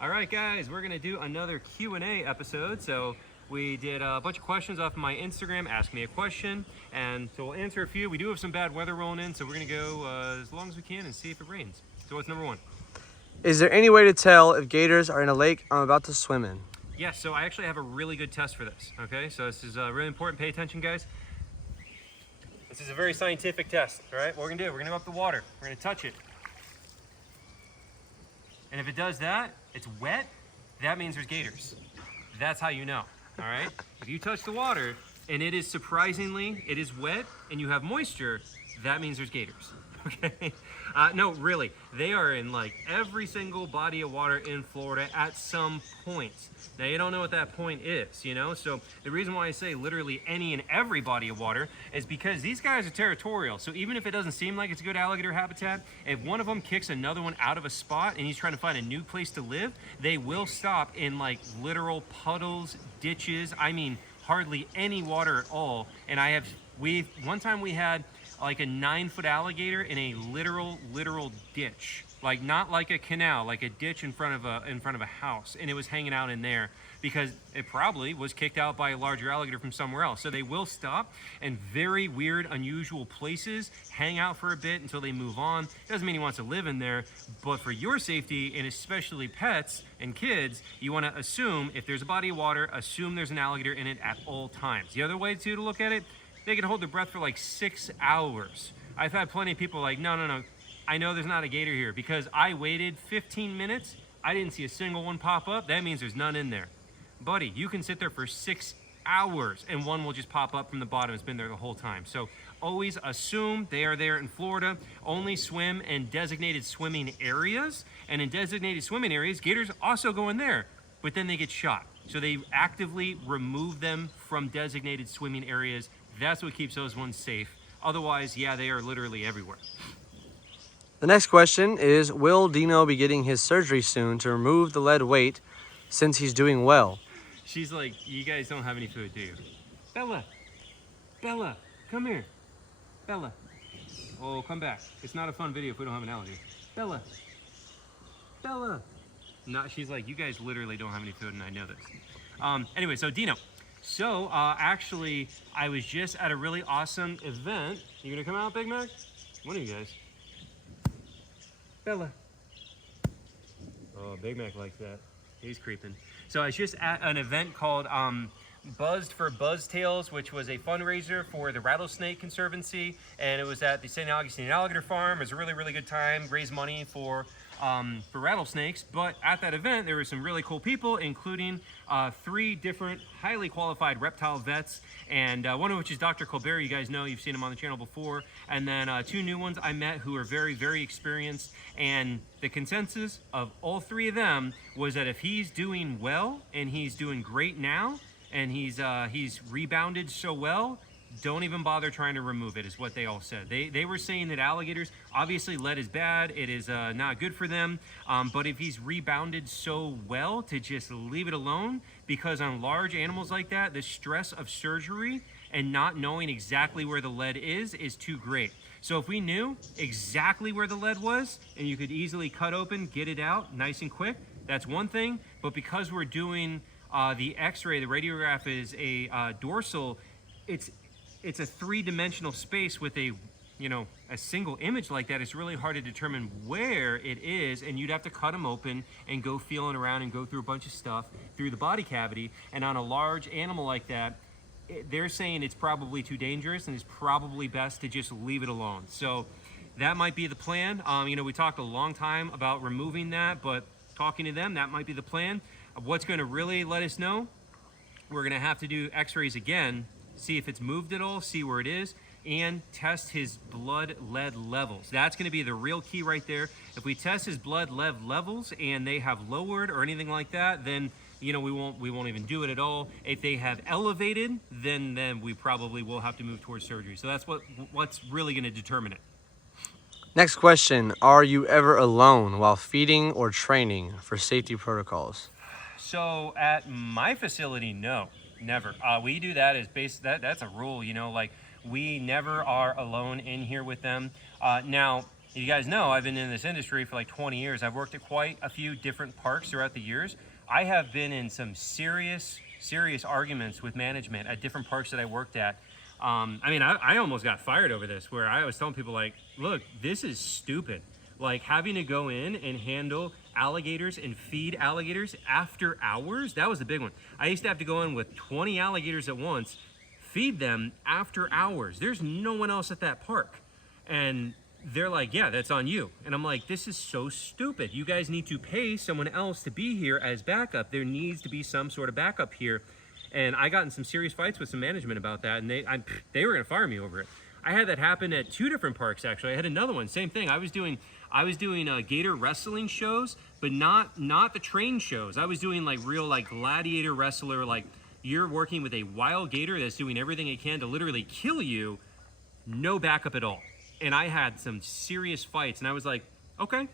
All right, guys, we're gonna do another Q&A episode. So we did a bunch of questions off my Instagram, Ask Me a Question, and so we'll answer a few. We do have some bad weather rolling in, so we're gonna go as long as we can and see if it rains. So what's number one? Is there any way to tell if gators are in a lake I'm about to swim in? Yes, so I actually have a really good test for this, okay? So this is really important, pay attention, guys. This is a very scientific test, all right? What we're gonna do, we're gonna go up the water, we're gonna touch it. And if it does that, it's wet, that means there's gators. That's how you know, all right? If you touch the water and it is surprisingly, it is wet and you have moisture, that means there's gators, okay? No, really, they are in like every single body of water in Florida at some point. Now you don't know what that point is, you know? So the reason why I say literally any and every body of water is because these guys are territorial. So even if it doesn't seem like it's a good alligator habitat, if one of them kicks another one out of a spot and he's trying to find a new place to live, they will stop in like literal puddles, ditches. I mean, hardly any water at all. And one time we had like a 9-foot alligator in a literal ditch, like not like a canal, like a ditch in front of a house, and it was hanging out in there because it probably was kicked out by a larger alligator from somewhere else. So they will stop in very weird, unusual places, hang out for a bit until they move on. Doesn't mean he wants to live in there, but for your safety and especially pets and kids, you want to assume if there's a body of water, assume there's an alligator in it at all times. The other way to look at it, they can hold their breath for like 6 hours. I've had plenty of people like, no, I know there's not a gator here because I waited 15 minutes. I didn't see a single one pop up. That means there's none in there. Buddy, you can sit there for 6 hours and one will just pop up from the bottom. It's been there the whole time. So always assume they are there in Florida. Only swim in designated swimming areas. And in designated swimming areas, gators also go in there, but then they get shot. So they actively remove them from designated swimming areas. That's what keeps those ones safe. Otherwise, yeah, they are literally everywhere. The next question is, will Dino be getting his surgery soon to remove the lead weight since he's doing well? She's like, you guys don't have any food, do you? Bella, come here. Bella. Oh, come back. It's not a fun video if we don't have an alligator. Bella. No, she's like, you guys literally don't have any food and I know this. Anyway, so Dino. So, actually, I was just at a really awesome event. You gonna come out, Big Mac? One of you guys. Bella. Oh, Big Mac likes that. He's creeping. So I was just at an event called Buzzed for Buzztails, which was a fundraiser for the Rattlesnake Conservancy, and it was at the St. Augustine Alligator Farm. It was a really good time, raised money for rattlesnakes. But at that event, there were some really cool people, including 3 different highly qualified reptile vets, and one of which is Dr. Colbert. You guys know, you've seen him on the channel before. And then 2 new ones I met who are very experienced. And the consensus of all 3 of them was that if he's doing well and he's doing great now, and he's rebounded so well, don't even bother trying to remove it, is what they all said. They were saying that alligators, obviously lead is bad, it is not good for them, but if he's rebounded so well, to just leave it alone, because on large animals like that, the stress of surgery and not knowing exactly where the lead is too great. So if we knew exactly where the lead was, and you could easily cut open, get it out nice and quick, that's one thing, but because we're doing the x-ray, the radiograph is a dorsal, it's a 3-dimensional space with a single image like that. It's really hard to determine where it is, and you'd have to cut them open and go feeling around and go through a bunch of stuff through the body cavity. And on a large animal like that, they're saying it's probably too dangerous and it's probably best to just leave it alone. So that might be the plan. We talked a long time about removing that, but talking to them, that might be the plan. What's going to really let us know, we're going to have to do x-rays again, see if it's moved at all, see where it is, and test his blood lead levels. That's going to be the real key right there. If we test his blood lead levels and they have lowered or anything like that, then we won't even do it at all. If they have elevated, then we probably will have to move towards surgery. So that's what's really going to determine it. Next question, are you ever alone while feeding or training for safety protocols? So at my facility, no, never. We do that as that's a rule, like we never are alone in here with them. Now, You guys know I've been in this industry for like 20 years. I've worked at quite a few different parks throughout the years. I have been in some serious arguments with management at different parks that I worked at. I mean, I almost got fired over this, where I was telling people like, look, this is stupid. Like having to go in and handle alligators and feed alligators after hours. That was the big one. I used to have to go in with 20 alligators at once, feed them after hours. There's no one else at that park. And they're like, yeah, that's on you. And I'm like, this is so stupid. You guys need to pay someone else to be here as backup. There needs to be some sort of backup here. And I got in some serious fights with some management about that, and they were gonna fire me over it. I had that happen at 2 different parks actually. I had another one, same thing. I was doing Gator wrestling shows, but not the train shows. I was doing like real like gladiator wrestler, like you're working with a wild gator that's doing everything it can to literally kill you, no backup at all. And I had some serious fights, and I was like, okay,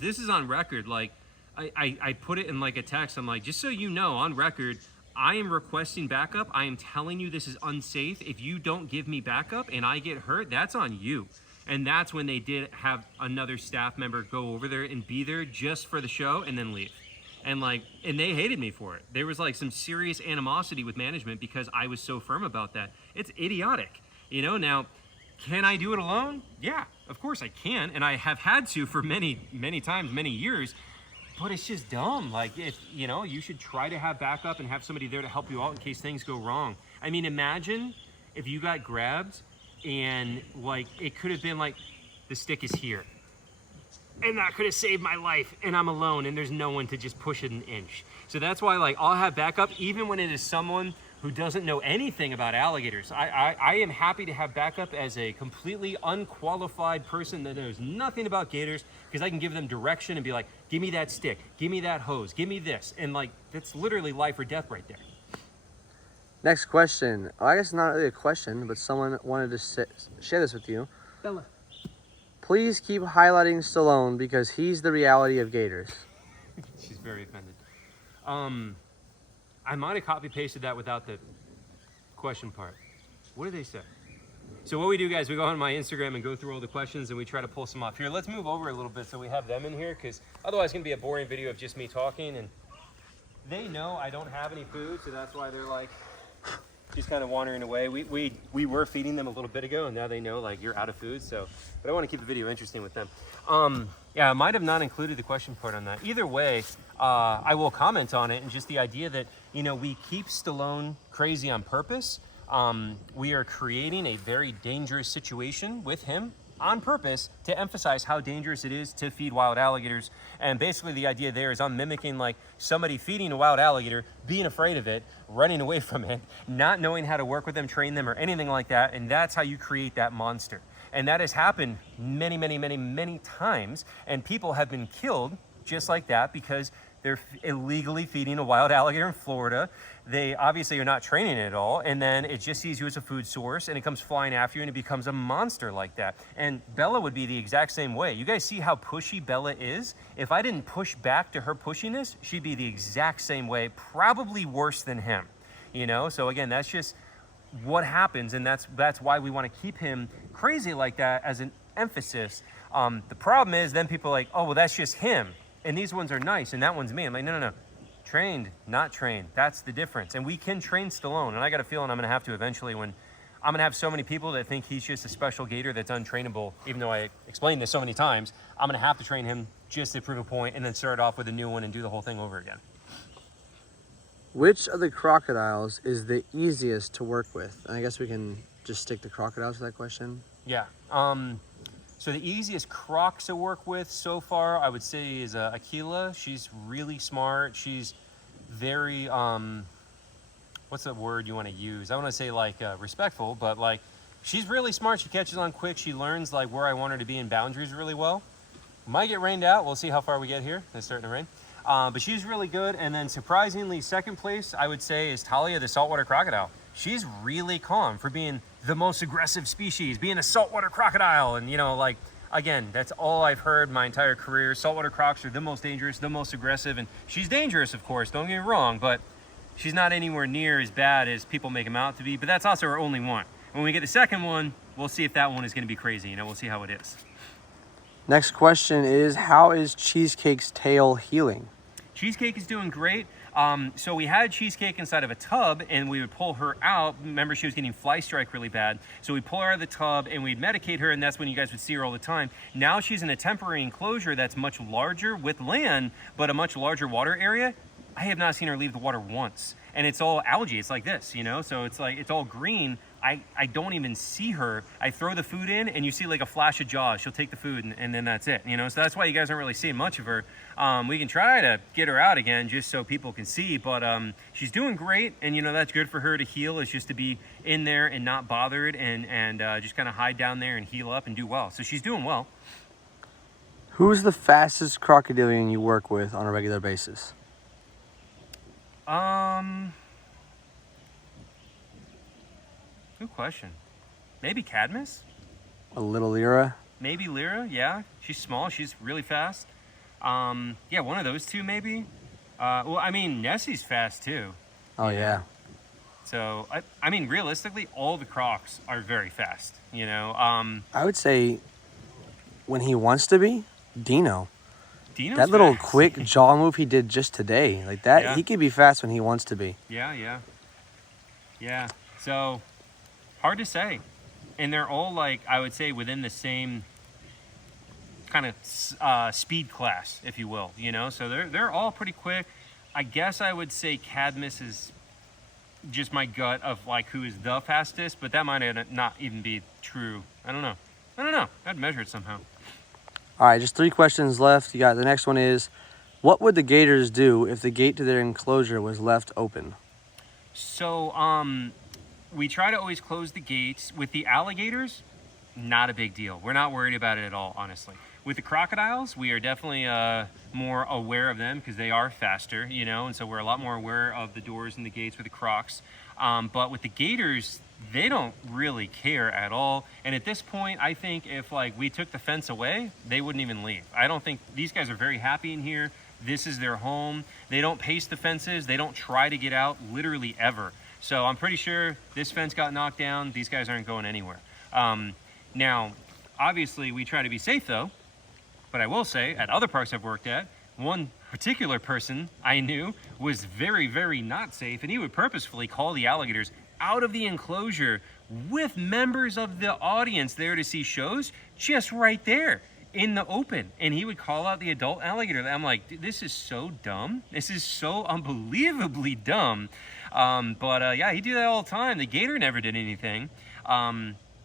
this is on record. Like I put it in like a text. I'm like, just so you know, on record, I am requesting backup. I am telling you this is unsafe. If you don't give me backup and I get hurt, that's on you. And that's when they did have another staff member go over there and be there just for the show and then leave. And they hated me for it. There was like some serious animosity with management because I was so firm about that. It's idiotic. You know, now, can I do it alone? Yeah, of course I can. And I have had to for many, many times, many years. But it's just dumb. Like, if you know, you should try to have backup and have somebody there to help you out in case things go wrong. I mean, imagine if you got grabbed and like it could have been like the stick is here, and that could have saved my life, and I'm alone and there's no one to just push it an inch. So that's why like I'll have backup even when it is someone who doesn't know anything about alligators. I am happy to have backup as a completely unqualified person that knows nothing about gators, because I can give them direction and be like, give me that stick, give me that hose, give me this. And like, that's literally life or death right there. Next question. Well, I guess not really a question, but someone wanted to share this with you. Bella. Please keep highlighting Stallone because he's the reality of gators. She's very offended. I might have copy pasted that without the question part. What did they say? So what we do, guys, we go on my Instagram and go through all the questions and we try to pull some off. Here, let's move over a little bit so we have them in here, because otherwise it's gonna be a boring video of just me talking, and they know I don't have any food, so that's why they're like just kind of wandering away. We were feeding them a little bit ago, and now they know like you're out of food. So, but I want to keep the video interesting with them. Yeah, I might have not included the question part on that. Either way, I will comment on it, and just the idea that, you know, we keep Stallone crazy on purpose. We are creating a very dangerous situation with him on purpose to emphasize how dangerous it is to feed wild alligators. And basically the idea there is I'm mimicking like somebody feeding a wild alligator, being afraid of it, running away from it, not knowing how to work with them, train them, or anything like that. And that's how you create that monster. And that has happened many times. And people have been killed just like that because they're illegally feeding a wild alligator in Florida. They obviously are not training it at all, and then it just sees you as a food source, and it comes flying after you, and it becomes a monster like that. And Bella would be the exact same way. You guys see how pushy Bella is? If I didn't push back to her pushiness, she'd be the exact same way, probably worse than him. You know, so again, that's just what happens, and that's why we want to keep him crazy like that as an emphasis. The problem is then people are like, oh, well, that's just him. And these ones are nice, and that one's me. I'm like, no. Trained, not trained. That's the difference. And we can train Stallone. And I got a feeling I'm going to have to eventually, when I'm going to have so many people that think he's just a special gator that's untrainable, even though I explained this so many times, I'm going to have to train him just to prove a point and then start off with a new one and do the whole thing over again. Which of the crocodiles is the easiest to work with? And I guess we can just stick the crocodiles to that question. Yeah. So the easiest croc to work with so far, I would say, is Aquila. She's really smart. She's very, what's the word you want to use? I want to say like respectful, but like she's really smart. She catches on quick. She learns like where I want her to be in boundaries really well. Might get rained out. We'll see how far we get here. It's starting to rain. But she's really good. And then surprisingly, second place, I would say, is Talia, the saltwater crocodile. She's really calm for being the most aggressive species, being a saltwater crocodile. And, you know, like, again, that's all I've heard my entire career. Saltwater crocs are the most dangerous, the most aggressive. And she's dangerous, of course, don't get me wrong, but she's not anywhere near as bad as people make them out to be. But that's also our only one. When we get the second one, we'll see if that one is going to be crazy. You know, we'll see how it is. Next question is, how is Cheesecake's tail healing? Cheesecake is doing great. So we had Cheesecake inside of a tub, and we would pull her out. Remember, she was getting fly strike really bad. So we'd pull her out of the tub, and we'd medicate her, and that's when you guys would see her all the time. Now she's in a temporary enclosure that's much larger with land, but a much larger water area. I have not seen her leave the water once. And it's all algae. It's like this, you know? So it's like, it's all green. I don't even see her. I throw the food in, and you see like a flash of jaws. She'll take the food, and then that's it, you know? So that's why you guys aren't really seeing much of her. We can try to get her out again just so people can see, but she's doing great, and you know, that's good for her to heal, is just to be in there and not bothered, and just kind of hide down there and heal up and do well. So she's doing well. Who's the fastest crocodilian you work with on a regular basis? Good question. Maybe Cadmus? A little Lyra? Maybe Lyra, yeah. She's small, she's really fast. Yeah, one of those two maybe. Well, I mean, Nessie's fast too. Oh, yeah. So, I mean, realistically, all the crocs are very fast, you know. I would say when he wants to be, Dino. Dino's That little fast. quick jaw move he did just today, like that, Yeah. he could be fast when he wants to be. Yeah. So, hard to say. And they're all like, I would say, within the same kind of speed class, if you will, you know. So they're all pretty quick. I guess I would say Cadmus is just my gut of like who is the fastest, but that might not even be true. I don't know. I'd measure it somehow. All right, just 3 questions left. You got the next one is, what would the gators do if the gate to their enclosure was left open? So, we try to always close the gates. With the alligators, not a big deal. We're not worried about it at all, honestly. With the crocodiles, we are definitely more aware of them because they are faster, you know, and so we're a lot more aware of the doors and the gates with the crocs. But with the gators, they don't really care at all. And at this point, I think if like we took the fence away, they wouldn't even leave. I don't think these guys are very happy in here. This is their home. They don't pace the fences. They don't try to get out literally ever. So I'm pretty sure this fence got knocked down. These guys aren't going anywhere. Now, obviously, we try to be safe though. But I will say, at other parks I've worked at, one particular person I knew was very, very not safe, and he would purposefully call the alligators out of the enclosure with members of the audience there to see shows, just right there in the open. And he would call out the adult alligator. I'm like, this is so dumb. This is so unbelievably dumb. Yeah, he did that all the time. The gator never did anything.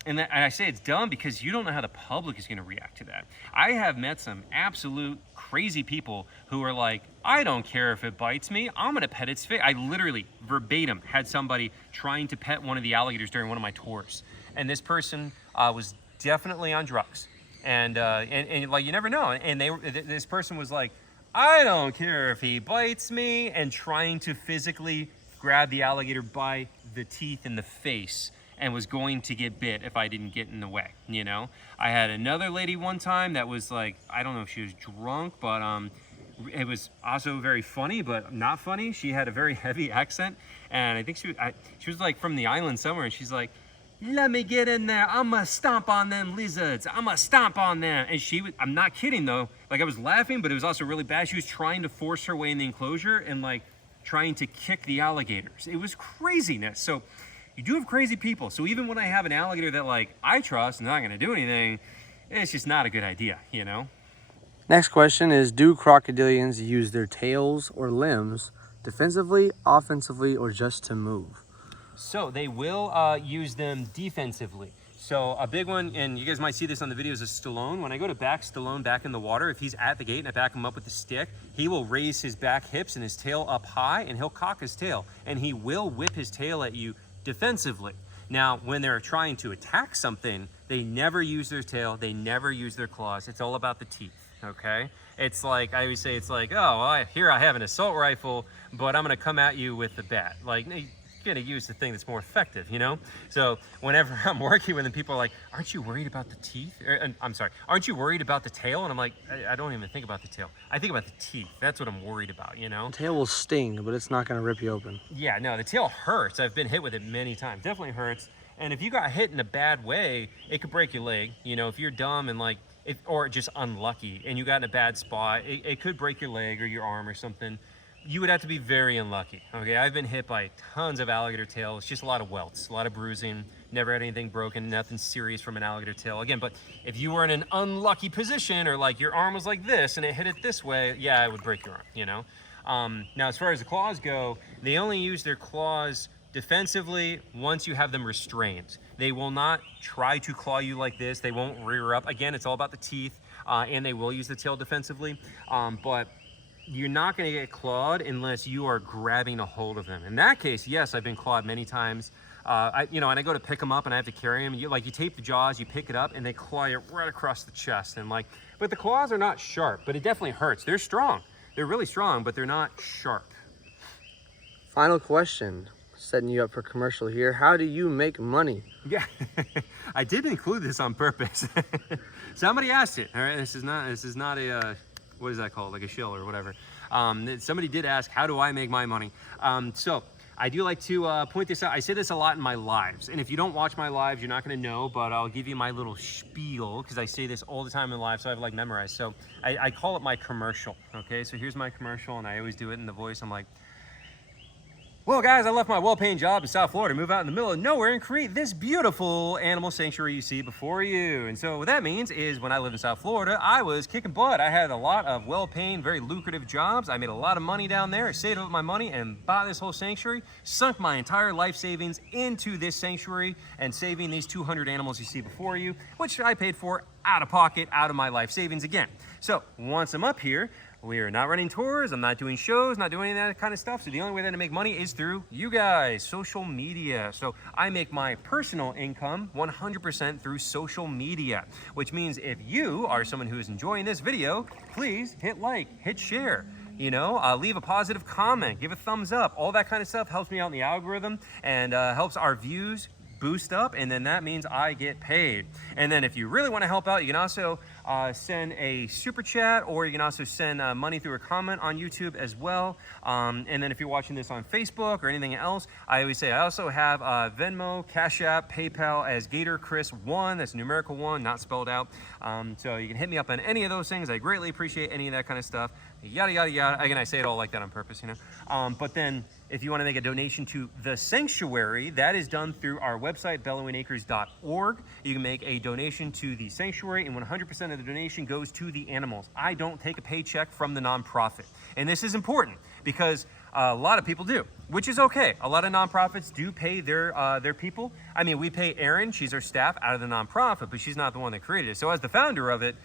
And I say it's dumb because you don't know how the public is going to react to that. I have met some absolute crazy people who are like, I don't care if it bites me, I'm going to pet its face. I literally, verbatim, had somebody trying to pet one of the alligators during one of my tours. And this person was definitely on drugs. And like, you never know. And this person was like, I don't care if he bites me, and trying to physically grab the alligator by the teeth in the face, and was going to get bit if I didn't get in the way, you know? I had another lady one time that was like, I don't know if she was drunk, but it was also very funny, but not funny. She had a very heavy accent, and I think she was like from the island somewhere, and she's like, let me get in there, I'ma stomp on them lizards, I'ma stomp on them. And she was, I'm not kidding though, like I was laughing, but it was also really bad. She was trying to force her way in the enclosure and like trying to kick the alligators. It was craziness. So you do have crazy people. So even when I have an alligator that like I trust and not gonna do anything, it's just not a good idea, you know? Next question is, do crocodilians use their tails or limbs defensively, offensively, or just to move? So they will use them defensively. So a big one, and you guys might see this on the videos of Stallone. When I go to back Stallone back in the water, if he's at the gate and I back him up with the stick, he will raise his back hips and his tail up high, and he'll cock his tail, and he will whip his tail at you defensively. Now, when they're trying to attack something, they never use their tail, they never use their claws. It's all about the teeth, okay? It's like, I always say, it's like, oh, well, here I have an assault rifle, but I'm gonna come at you with the bat. Like, you're gonna use the thing that's more effective, you know? So whenever I'm working with them, people are like, aren't you worried about the teeth? I'm sorry, aren't you worried about the tail? And I'm like, I don't even think about the tail. I think about the teeth. That's what I'm worried about, you know? The tail will sting, but it's not going to rip you open. Yeah, no, the tail hurts. I've been hit with it many times. Definitely hurts. And if you got hit in a bad way, it could break your leg. You know, if you're dumb and like or just unlucky, and you got in a bad spot, it could break your leg or your arm or something. You would have to be very unlucky. Okay, I've been hit by tons of alligator tails, just a lot of welts, a lot of bruising, never had anything broken, nothing serious from an alligator tail. Again, but if you were in an unlucky position, or like your arm was like this and it hit it this way, yeah, it would break your arm, you know? Now, as far as the claws go, they only use their claws defensively once you have them restrained. They will not try to claw you like this. They won't rear up. Again, it's all about the teeth, and they will use the tail defensively, but you're not going to get clawed unless you are grabbing a hold of them. In that case, yes, I've been clawed many times. And I go to pick them up and I have to carry them. You tape the jaws, you pick it up, and they claw you right across the chest. And but the claws are not sharp, but it definitely hurts. They're strong. They're really strong, but they're not sharp. Final question, setting you up for commercial here. How do you make money? Yeah, I did include this on purpose. Somebody asked it. All right, this is not a what is that called? Like a shill or whatever. Somebody did ask, how do I make my money? So I do like to point this out. I say this a lot in my lives, and if you don't watch my lives, you're not going to know, but I'll give you my little spiel, because I say this all the time in live, so I have memorized. So I call it my commercial. Okay, so here's my commercial, and I always do it in the voice. I'm like, well, guys, I left my well-paying job in South Florida to move out in the middle of nowhere and create this beautiful animal sanctuary you see before you. And so what that means is when I lived in South Florida, I was kicking butt. I had a lot of well-paying, very lucrative jobs. I made a lot of money down there. I saved up my money and bought this whole sanctuary, sunk my entire life savings into this sanctuary and saving these 200 animals you see before you, which I paid for out of pocket, out of my life savings again. So once I'm up here, we are not running tours, I'm not doing shows, not doing any of that kind of stuff. So the only way that I make money is through you guys, social media. So I make my personal income 100% through social media, which means if you are someone who is enjoying this video, please hit like, hit share. Leave a positive comment, give a thumbs up. All that kind of stuff helps me out in the algorithm and helps our views boost up, and then that means I get paid. And then if you really want to help out, you can also send a super chat, or you can also send money through a comment on YouTube as well. And then if you're watching this on Facebook or anything else, I always say I also have Venmo, Cash App, PayPal as Gator Chris 1. That's numerical 1, not spelled out. So you can hit me up on any of those things. I greatly appreciate any of that kind of stuff. Yada yada yada. Again, I say it all like that on purpose, But then if you want to make a donation to the sanctuary, that is done through our website, bellowingacres.org. You can make a donation to the sanctuary, and 100% of the donation goes to the animals. I don't take a paycheck from the nonprofit. And this is important because a lot of people do, which is okay. A lot of nonprofits do pay their people. I mean, we pay Erin, she's our staff, out of the nonprofit, but she's not the one that created it. So as the founder of it,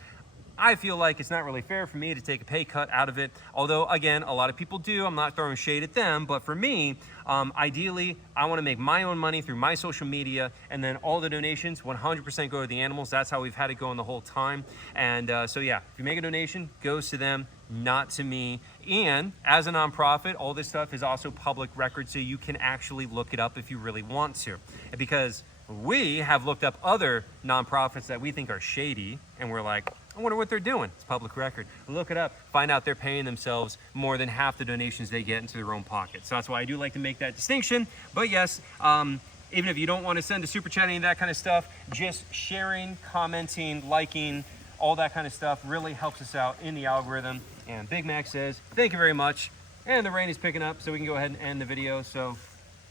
I feel like it's not really fair for me to take a pay cut out of it. Although, again, a lot of people do. I'm not throwing shade at them. But for me, ideally, I want to make my own money through my social media. And then all the donations, 100% go to the animals. That's how we've had it going the whole time. And so, yeah, if you make a donation, it goes to them, not to me. And as a nonprofit, all this stuff is also public record. So you can actually look it up if you really want to. Because we have looked up other nonprofits that we think are shady. And we're like, I wonder what they're doing. It's public record. Look it up. Find out they're paying themselves more than half the donations they get into their own pocket. So that's why I do like to make that distinction. But yes, even if you don't want to send a super chat, any of that kind of stuff, just sharing, commenting, liking, all that kind of stuff really helps us out in the algorithm. And Big Mac says, thank you very much. And the rain is picking up, so we can go ahead and end the video. So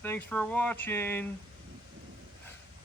thanks for watching.